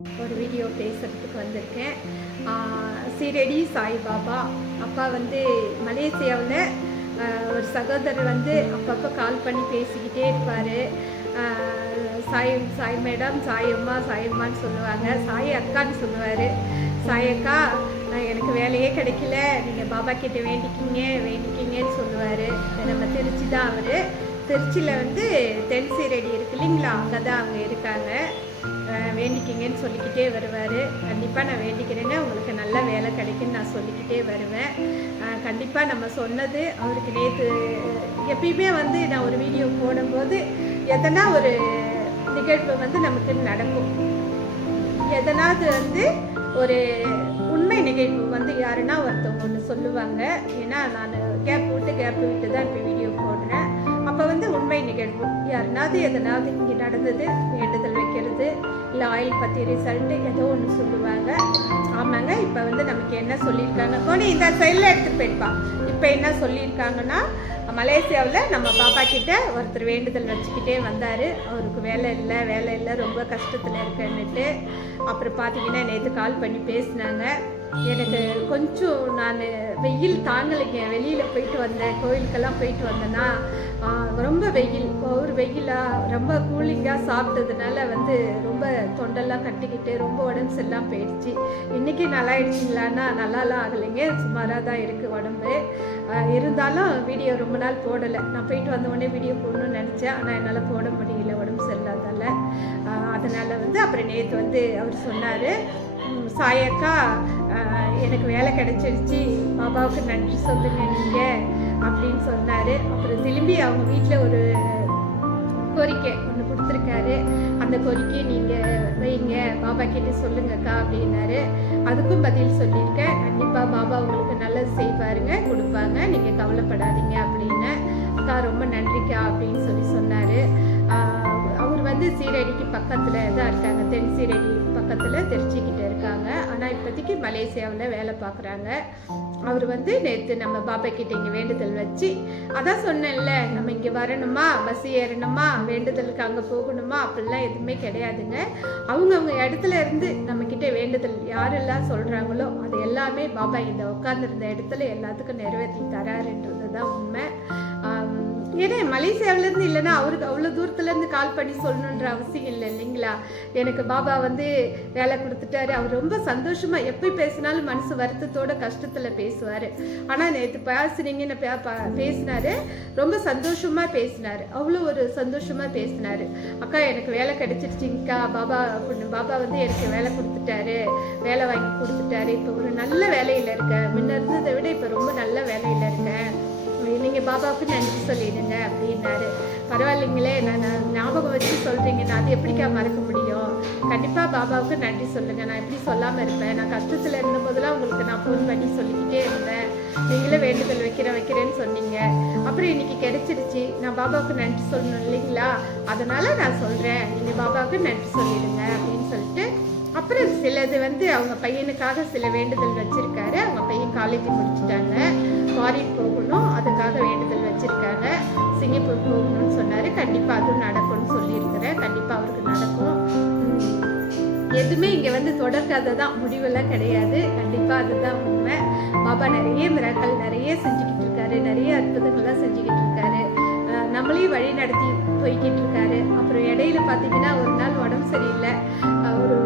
ஒரு வீடியோ பேசுகிறதுக்கு வந்திருக்கேன். சீரடி சாய்பாபா அப்பா வந்து மலேசியாவில் ஒரு சகோதரர் வந்து அப்பப்போ கால் பண்ணி பேசிக்கிட்டே இருப்பார். சாய் சாய் மேடம், சாயம்மான்னு சொல்லுவாங்க, சாய் அக்கான்னு சொல்லுவார். சாய் அக்கா, எனக்கு வேலையே கிடைக்கல, நீங்கள் பாபா கிட்ட வேண்டிக்கிங்கன்னு சொல்லுவார். நம்ம திருச்சி தான் அவர். திருச்சியில் வந்து தென் சீரடி இருக்கு இல்லைங்களா, அங்கே தான் அவங்க இருக்காங்க. வேண்டிக்கிங்கன்னு சொல்லிக்கிட்டே வருவார். கண்டிப்பாக நான் வேண்டிக்கிறேங்க, உங்களுக்கு நல்ல வேலை கிடைக்குன்னு நான் சொல்லிக்கிட்டே வருவேன். கண்டிப்பாக நம்ம சொன்னது அவருக்கு நேற்று எப்பயுமே வந்து நான் ஒரு வீடியோ போடும்போது எதனா ஒரு நிகழ்வு வந்து நமக்கு நடக்கும். எதனாவது வந்து ஒரு உண்மை நிகழ்வு வந்து யாருன்னா ஒருத்தவங்க ஒன்று சொல்லுவாங்க. ஏன்னா நான் கேப் விட்டு தான் இப்போ வீடியோ போடுறேன். அப்போ வந்து உண்மை நிகழ்வு யாருனாவது எதனாவது இங்கே நடந்தது, வேண்டுதல் வைக்கிறது, இல்லை ஆயில் பற்றி ரிசல்ட்டு ஏதோ ஒன்று சொல்லுவாங்க. ஆமாங்க, இப்போ வந்து நமக்கு என்ன சொல்லியிருக்காங்க, போனி இந்த சைடில் எடுத்துகிட்டு போயிருப்பா. இப்போ என்ன சொல்லியிருக்காங்கன்னா, மலேசியாவில் நம்ம பாப்பா கிட்ட ஒருத்தர் வேண்டுதல் வச்சுக்கிட்டே வந்தார். அவருக்கு வேலை இல்லை, ரொம்ப கஷ்டத்தில் இருக்கன்னுட்டு. அப்புறம் பார்த்தீங்கன்னா நேற்று கால் பண்ணி பேசினாங்க. எனக்கு கொஞ்சம் நான் வெயில் தாங்கலைங்க, வெளியில் போயிட்டு வந்தேன், கோயிலுக்கெல்லாம் போயிட்டு வந்தேன்னா ரொம்ப வெயிலாக ரொம்ப கூலிங்காக சாப்பிட்டதுனால வந்து ரொம்ப தொண்டெல்லாம் கட்டிக்கிட்டு ரொம்ப உடம்பு சரியில்லாமல் போயிடுச்சு. இன்றைக்கி நல்லா ஆயிடுச்சிங்களான்னா நல்லாலாம் ஆகலைங்க, சுமாராக தான் இருக்குது உடம்பு. இருந்தாலும் வீடியோ ரொம்ப நாள் போடலை. நான் போயிட்டு வந்த உடனே வீடியோ போடணும்னு நினச்சேன், ஆனால் என்னால் போட முடியல உடம்பு சரியில்லாதால. அதனால் வந்து அப்புறம் நேற்று வந்து அவர் சொன்னார், சாயக்கா எனக்கு வேலை கிடைச்சிடுச்சு, பாபாவுக்கு நன்றி சொல்லுங்க நீங்கள் அப்படின்னு சொன்னார். அப்புறம் திரும்பி அவங்க வீட்டில் ஒரு கோரிக்கை ஒன்று கொடுத்துருக்காரு. அந்த கோரிக்கையை நீங்கள் வைங்க, பாபா கிட்டே சொல்லுங்கக்கா அப்படின்னாரு. அதுக்கும் பதில் சொல்லியிருக்கேன். கண்டிப்பாக பாபா உங்களுக்கு நல்லது செய்வாருங்க, கொடுப்பாங்க, நீங்கள் கவலைப்படாதீங்க அப்படின்னு. அக்கா ரொம்ப நன்றிக்கா அப்படின்னு சொன்னார். அவர் வந்து சீரடிக்கு பக்கத்தில் தான் இருக்காங்க, தென் சீரடி பக்கத்தில் திருச்சிக்கிட்ட இருக்காங்க. ஆனால் இப்போதைக்கு மலேசியாவில் வேலை பார்க்குறாங்க. அவர் வந்து நேற்று நம்ம பாபா கிட்ட இங்கே வேண்டுதல் வச்சு, அதான் சொன்னேன்ல, நம்ம இங்கே வரணுமா, பஸ் ஏறணுமா, வேண்டுதலுக்கு அங்கே போகணுமா, அப்படிலாம் எதுவுமே கிடையாதுங்க. அவங்கவுங்க இடத்துல இருந்து நம்மக்கிட்ட வேண்டுதல் யாரெல்லாம் சொல்கிறாங்களோ அது எல்லாமே பாபா இந்த உட்காந்துருந்த இடத்துல எல்லாத்துக்கும் நிறைவேற்றி தராருன்றது தான் உண்மை. ஏன்னா மலேசியாவிலேருந்து இல்லைன்னா அவருக்கு அவ்வளோ தூரத்துலேருந்து கால் பண்ணி சொல்லணுன்ற அவசியம் இல்லை இல்லைங்களா. எனக்கு பாபா வந்து வேலை கொடுத்துட்டாரு. அவர் ரொம்ப சந்தோஷமாக எப்போ பேசினாலும் மனசு வருத்தத்தோட கஷ்டத்தில் பேசுவார். ஆனால் நேற்று பேசுனீங்கன்னு பேசினார், ரொம்ப சந்தோஷமாக பேசினார், அவ்வளோ ஒரு சந்தோஷமாக பேசினார். அக்கா எனக்கு வேலை கிடைச்சிருச்சிங்கக்கா, பாபா வந்து எனக்கு வேலை கொடுத்துட்டாரு, வேலை வாங்கி கொடுத்துட்டாரு, இப்போ ஒரு நல்ல வேலையில் இருக்கேன், முன்ன இருந்ததை விட இப்போ ரொம்ப நல்ல வேலையில் இருக்கேன், நீங்கள் பாபாவுக்கு நன்றி சொல்லிடுங்க அப்படின்னாரு. பரவாயில்லைங்களே, நான் ஞாபகம் வச்சு சொல்கிறீங்க, நான் அது எப்படிக்கா மறக்க முடியும். கண்டிப்பாக பாபாவுக்கு நன்றி சொல்லுங்கள், நான் எப்படி சொல்லாமல் இருப்பேன். நான் கஷ்டத்தில் இருந்த போதெல்லாம் உங்களுக்கு நான் ஃபோன் பண்ணி சொல்லிக்கிட்டே இருந்தேன், நீங்களே வேண்டுதல் வைக்கிறேன்னு சொன்னீங்க. அப்புறம் இன்றைக்கி கிடைச்சிருச்சு, நான் பாபாவுக்கு நன்றி சொல்லணும் இல்லைங்களா, அதனால் நான் சொல்கிறேன், நீங்கள் பாபாவுக்கு நன்றி சொல்லிடுங்க அப்படின்னு சொல்லிட்டு. அப்புறம் சிலது வந்து அவங்க பையனுக்காக சில வேண்டுதல் வச்சுருக்காரு. அவங்க பையன் காலேஜ் முடிச்சுட்டாங்க, ஃபாரின் போகணும், அதுக்காக வேண்டுதல் வச்சுருக்காங்க. சிங்கப்பூர் போகணும்னு சொன்னார். கண்டிப்பாக அதுவும் நடக்கும்னு சொல்லியிருக்கிறேன். கண்டிப்பாக அவருக்கு நடக்கும். எதுவுமே இங்கே வந்து தொடர்கதை தான், முடிவெல்லாம் கிடையாது. கண்டிப்பாக அதுதான் உண்மை. பாபா நிறைய மிராக்கள் நிறைய செஞ்சுக்கிட்டு இருக்காரு, நிறைய அற்புதங்கள்லாம் செஞ்சுக்கிட்டு இருக்காரு. நம்மளையும் வழி நடத்தி போய்கிட்டு இருக்காரு. அப்புறம் இடையில பார்த்தீங்கன்னா ஒரு நாள் உடம்பு சரியில்லை, ஒரு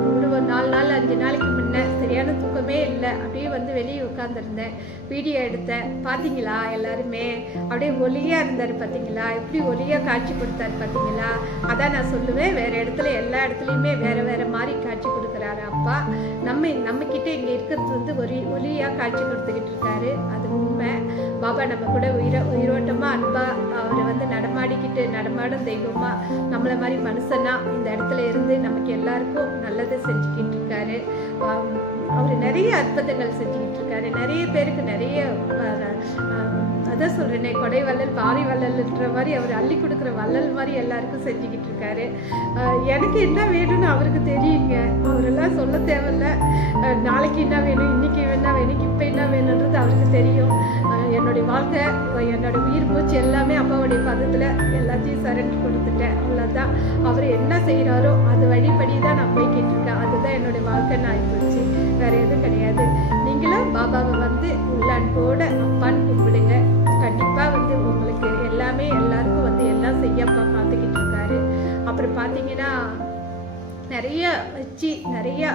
4 நாள் 5 நாளைக்கு முன்னே சரியான தூக்கமே இல்லை. அப்படியே வந்து வெளியே உட்காந்துருந்தேன், வீடியோ எடுத்தேன். பார்த்தீங்களா எல்லாருமே அப்படியே ஒலியாக இருந்தார், பார்த்தீங்களா எப்படி ஒலியாக காட்சி கொடுத்தாரு பார்த்தீங்களா. அதான் நான் சொல்லுவேன், வேறு இடத்துல எல்லா இடத்துலையுமே வேறு மாதிரி காட்சி கொடுக்குறாரு அப்பா. நம்மக்கிட்ட இங்கே இருக்கிறது வந்து ஒலியாக காட்சி கொடுத்துக்கிட்டு இருக்காரு, அது உண்மை. பாபா நம்ம கூட உயிரோட்டமாக அன்பாக அவரை வந்து நடமாடும் தெய்வமாக நம்மளை மாதிரி மனுஷனா இந்த இடத்துல இருந்து நமக்கு எல்லாருக்கும் நல்லதை செஞ்சுக்கிட்டு இருக்காரு. அவர் நிறைய அற்புதங்கள் செஞ்சுக்கிட்டு இருக்காரு. நிறைய பேருக்கு நிறைய அதான் சொல்கிறேனே, கொடை வள்ளல் பாரி வள்ளல்ன்ற மாதிரி அவர் அள்ளி கொடுக்குற வள்ளல் மாதிரி எல்லாருக்கும் செஞ்சுக்கிட்டு இருக்காரு. எனக்கு என்ன வேணும்னு அவருக்கு தெரியுங்க. அவரெல்லாம் அதெல்லாம் சொல்ல தேவையில்ல. நாளைக்கு என்ன வேணும், இன்றைக்கி என்ன வேணும், இப்போ என்ன வேணுன்றது அவருக்கு தெரியும். என்னுடைய வாழ்க்கை, என்னோடய உயிர் மூச்சு எல்லாமே அப்பாவுடைய பதத்தில் எல்லாத்தையும் சரண்டர் கொடுத்துட்டேன். அவ்வளோதான். அவர் என்ன செய்கிறாரோ அது வழிபடி தான் நான் போய்கிட்டு இருக்கேன். அதுதான் என்னுடைய வாழ்க்கைன்னு ஆகிப்போச்சு, வேறு எதுவும் கிடையாது. நீங்களும் பாபாவை வந்து உள்ள அன்போடு அப்பான்னு கூப்பிடுங்க. கண்டிப்பாக வந்து உங்களுக்கு எல்லாமே எல்லாருக்கும் வந்து எல்லாம் செய்ய அப்பா காத்துக்கிட்டு இருக்காரு. அப்புறம் பார்த்தீங்கன்னா நிறைய வச்சு நிறைய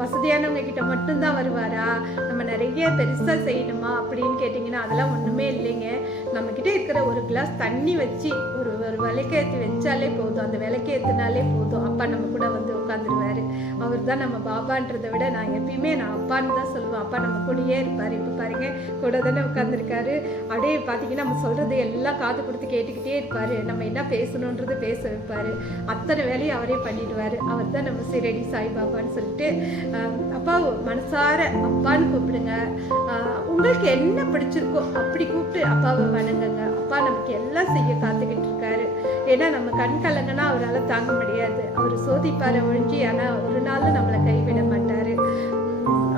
வசதியானவங்க கிட்ட மட்டும்தான் வருவாரா, நம்ம நிறைய பெருசாக செய்யணுமா அப்படின்னு கேட்டிங்கன்னா அதெல்லாம் ஒன்றுமே இல்லைங்க. நம்மக்கிட்ட இருக்கிற ஒரு கிளாஸ் தண்ணி வச்சு ஒரு ஒரு விளக்கேற்றி வச்சாலே போதும், அந்த விளக்கேற்றினாலே போதும், அப்பா நம்ம கூட வந்து உட்காந்துருவார். அவர் தான் நம்ம பாபான்றதை விட நான் எப்பயுமே நான் அப்பான்னு தான் சொல்லுவேன். அப்பா நம்ம கூடயே இருப்பார். இப்போ பாருங்க கூட தானே உட்காந்துருக்காரு. அப்படியே பார்த்தீங்கன்னா நம்ம சொல்கிறது எல்லாம் காது கொடுத்து கேட்டுக்கிட்டே இருப்பார். நம்ம என்ன பேசணுன்றது பேச வைப்பார். அத்தனை வேலையும் அவரே பண்ணிடுவார். அவர் தான் நம்ம சீரடி சாய்பாபான்னு சொல்லிட்டு அப்பா மனசார அப்பான்னு கூப்பிடுங்க. உங்களுக்கு என்ன பிடிச்சிருக்கோ அப்படி கூப்பிட்டு அப்பாவை வணங்குங்க. அப்பா நமக்கு எல்லாம் செய்ய காத்துக்கிட்டு இருக்காரு. ஏன்னா நம்ம கண் கலங்கன்னா அவரால் தாங்க முடியாது. அவர் சோதிப்பார ஒழிஞ்சி, ஆனால் ஒரு நாளும் நம்மளை கைவிட மாட்டார்.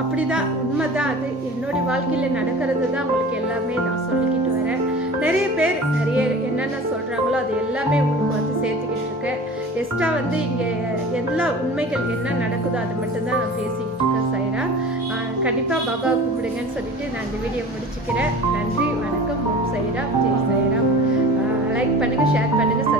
அப்படிதான், உண்மைதான். அது என்னுடைய வாழ்க்கையில் நடக்கிறது தான் உங்களுக்கு எல்லாமே நான் சொல்லிக்கிட்டு வரேன். நிறைய பேர் நிறைய என்னென்ன சொல்கிறாங்களோ அது எல்லாமே உங்களுக்கு வந்து சேர்த்துக்கிட்டு இருக்கேன். எக்ஸ்ட்ரா வந்து இங்கே எல்லா உண்மைகள் என்ன நடக்குதோ அது மட்டும்தான் நான் பேசிக்கிட்டு இருக்கேன். சைரா கண்டிப்பாக பாபா கூப்பிடுங்கன்னு சொல்லிட்டு நான் இந்த வீடியோ முடிச்சுக்கிறேன். நன்றி, வணக்கம். ஓம் சைரா, ஜெய் சைரா. லைக் பண்ணுங்கள், ஷேர் பண்ணுங்கள்.